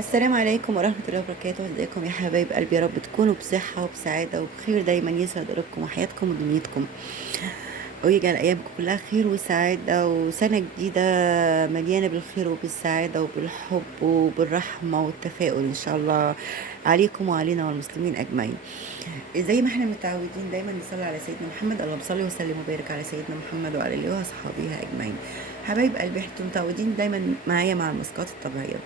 السلام عليكم ورحمة الله وبركاته. ازيكم يا حبايب قلبي؟ يا رب تكونوا بصحة وبسعادة وبخير دايما. يسعد قلوبكم وحياتكم ودنيتكم، ويجعل أيامكم كلها خير وسعادة، وسنة جديدة مليانة بالخير وبالسعادة وبالحب وبالرحمة والتفاؤل إن شاء الله عليكم وعلينا والمسلمين أجمعين. زي ما احنا متعودين دايما نصلي على سيدنا محمد، اللهم صل وسلم وبارك على سيدنا محمد وعلى آله وأصحابه أجمعين. حبايب قلبي، انتوا متعودين دايما معايا مع الماسكات الطبيعية.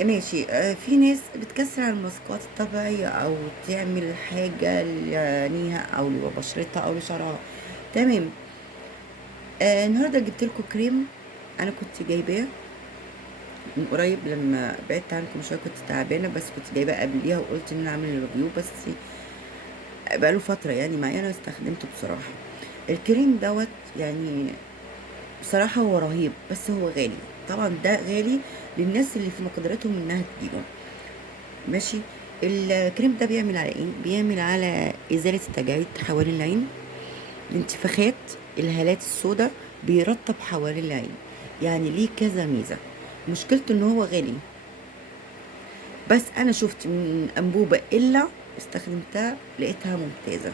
ماشي. في ناس بتكسر على الماسكات الطبيعية أو تعمل حاجة لعينيها أو لبشرتها أو لشعرها. تمام. النهاردة جبت لكم كريم. أنا كنت جايباه من قريب لما بعدت عنكم شوية، كنت تعبانة، بس كنت جايباه قبليها وقلت إن أنا أعمل ريفيو. بس بقاله فترة يعني معايا، أنا استخدمته بصراحة. الكريم دوت يعني بصراحة هو رهيب، بس هو غالي. طبعا ده غالي للناس اللي في مقدرتهم إنها تجيبه. ماشي. الكريم ده بيعمل على ايه؟ بيعمل على ازالة التجاعيد حوالين العين، الانتفاخات، الهالات السوداء، بيرطب حوالين العين. يعني ليه كذا ميزة. مشكلته ان هو غالي، بس انا شفت من انبوبة الا استخدمتها لقيتها ممتازة.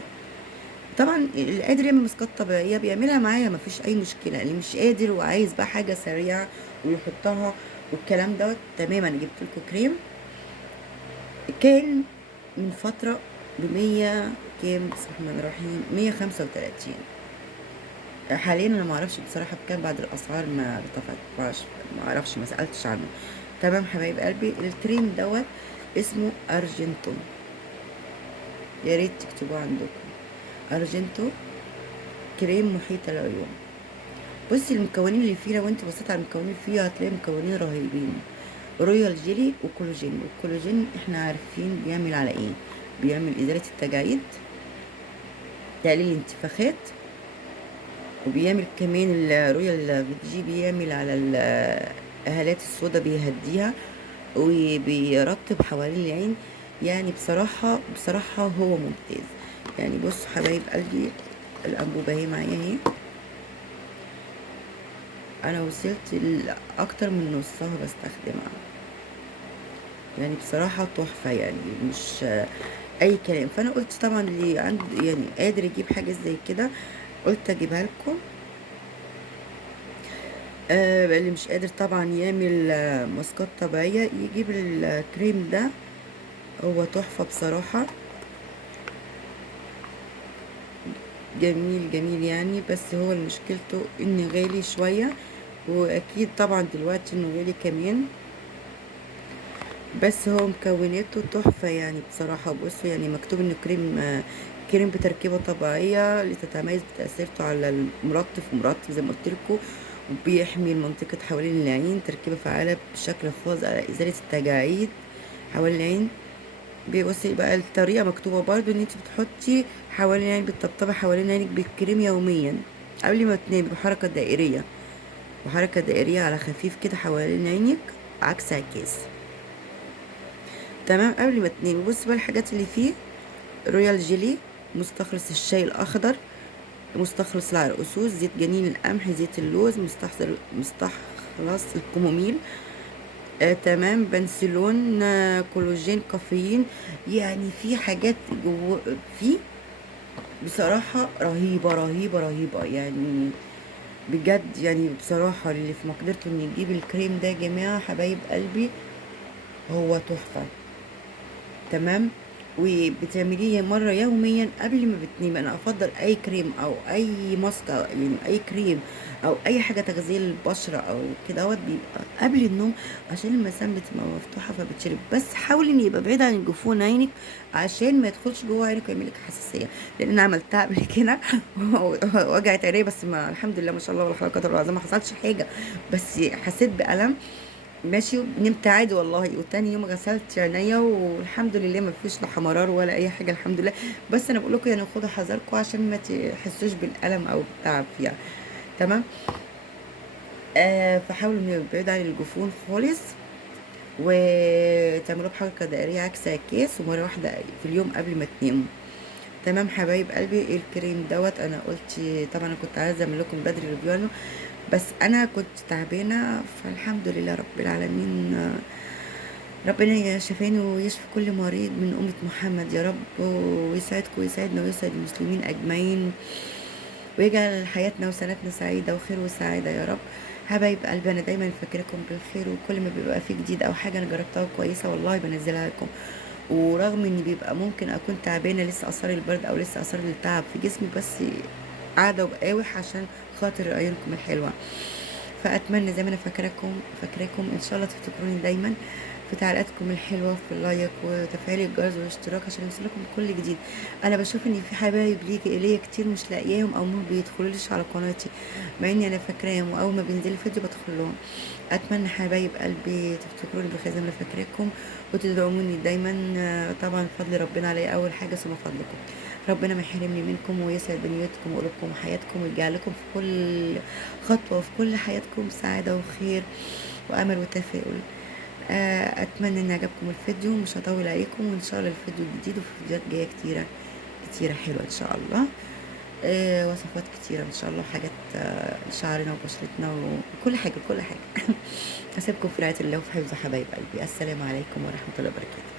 طبعا اللي قادر يعمل مسكات طبيعية بيعملها معايا، مفيش اي مشكلة. اللي مش قادر وعايز بقى حاجة سريعة ويحطها والكلام دوت، تمام. انا جبت لكم كريم كان من فترة بمية، كام، بسم الله الرحمن الرحيم، 135. حاليا انا معرفش بصراحة بكام بعد الاسعار ما ارتفعت، معرفش، ما سألتش عنه. تمام حبايب قلبي. الكريم دوت اسمه ارجنتو، يا ريت تكتبوه عندكم. ارجنتو كريم محيط العيون. بصي المكونين اللي فيه، لو انت بصيت على المكونين اللي فيه هتلاقي مكونين رهيبين. رويال جيلي وكولاجين. والكولاجين احنا عارفين بيعمل على ايه؟ بيعمل ازالة التجاعيد، تقليل الانتفاخات، وبيعمل كمان الرويال جي بيعمل على الهالات السوداء، بيهديها وبيرطب حوالين العين. يعني بصراحة بصراحة هو ممتاز. يعني بصوا حبايب قلبي، الأنبوبة اهي معايا اهي. أنا وصلت لأكتر من نصها بستخدمها. يعني بصراحة تحفة، يعني مش أي كلام. فأنا قلت طبعا اللي عنده يعني قادر يجيب حاجة زي كده، قلت أجيبها لكم. اللي مش قادر طبعا يعمل ماسكات طبيعية يجيب الكريم ده. هو تحفة بصراحة، جميل جميل يعني. بس هو مشكلته انه غالي شوية، واكيد طبعا دلوقتي انه غالي كمان. بس هو مكوناته تحفة يعني بصراحة. بصوا يعني مكتوب انه كريم كريم بتركيبة طبيعية لتتميز بتأثيرته على المرطب ومرطب زي ما قلت لكم، وبيحمي المنطقة حوالين العين. تركيبة فعالة بشكل خاص على إزالة التجاعيد حوالين العين. بصي بقى الطريقة مكتوبة برضو ان انت بتحطي حوالين العين، بتطبطبي حوالين عينك بالكريم يوميا قبل ما تنامي بحركة دائرية، بحركة دائرية على خفيف كده حوالين عينك، عكس عكاس. تمام قبل ما تنامي. بص بقى الحاجات اللي فيه: رويال جيلي، مستخلص الشاي الاخضر، مستخلص العرقسوس، زيت جنين القمح، زيت اللوز، مستخلص الكموميل. تمام. بنسلون، كولاجين، كافيين. يعني في حاجات جوه فيه بصراحة رهيبة رهيبة رهيبة يعني. بجد يعني بصراحة اللي في مقدرته انه يجيب الكريم ده يا جماعة حبايب قلبي، هو تحفة. تمام. وبتعمليه مرة يوميا قبل ما بتنامي. انا افضل اي كريم او اي ماسك يعني اي كريم او اي حاجة تغذية للبشرة او كده بيبقى قبل النوم، عشان المسام بتبقى مفتوحة فبتشرب. بس حاولي ان يبقى بعيد عن جفون عينك عشان ما يدخلش جوه عينك ويعمل لك حساسية. لان انا عملتها قبل كده وجعت عيني، بس ما الحمد لله ما شاء الله ولا حول ولا قوة الا بالله، ما حصلش حاجة، بس حسيت بألم. ماشي. نمت عادي والله، وتاني يوم غسلت عينيا والحمد لله ما فيش لا حمرار ولا اي حاجه الحمد لله. بس انا بقول لكم يعني خدوا حذركم عشان ما تحسوش بالالم او بالتعب فيها. تمام. فحاولوا انه يبعد عن الجفون خالص، وتعملوا بحركه دائريه عكس الكيس، ومره واحده في اليوم قبل ما تناموا. تمام حبايب قلبي. الكريم دوت انا قلت طبعا انا كنت عايزه اعمل لكم بدري ريفيو عنه، بس انا كنت تعبانه، فالحمد لله رب العالمين ربنا يشفيني ويشفي كل مريض من أمة محمد يا رب، ويسعدكم ويسعدنا ويسعد المسلمين أجمعين، ويجعل حياتنا وسنتنا سعيدة وخير وسعادة يا رب. حبايب قلبي، أنا دايما فاكركم بالخير، وكل ما بيبقى فيه جديد أو حاجة أنا جربتها كويسة والله بنزلها لكم. ورغم إن بيبقى ممكن أكون تعبانة لسه آثار البرد أو لسه آثار التعب في جسمي، بس قاعدة وبقاوح عشان خاطر عيونكم الحلوة. فأتمنى زي ما أنا فاكراكم إن شاء الله تفتكروني دايما في تعليقاتكم الحلوة، في اللايك وتفعيل الجرس والاشتراك عشان يوصلكم كل جديد. أنا بشوف إن في حبايب ليا كتير مش لاقياهم أو ما بيدخلوليش على قناتي، مع إني أنا فاكراهم، وأول ما بينزل فيديو بدخل لهم. أتمنى حبايب قلبي تفتكروني بالخير زي ما أنا فاكراكم، وتدعموني دايما. طبعا فضل ربنا عليا أول حاجة ثم فضلكم. ربنا ما يحرمني منكم، ويسعد دنيتكم وقلوبكم وحياتكم، ويجعل لكم في كل خطوة وفي كل حياتكم سعادة وخير وأمل وتفاؤل. أتمنى إن عجبكم الفيديو، مش هطول عليكم، وإن شاء الله الفيديو جديد وفي فيديوهات جاية كتيرة كتيرة حلوة إن شاء الله. وصفات كتيرة إن شاء الله، وحاجات لشعرنا وبشرتنا وكل حاجة كل حاجة. أسيبكم في رعاية الله وفي حفظ حبايب قلبي. السلام عليكم ورحمة الله وبركاته.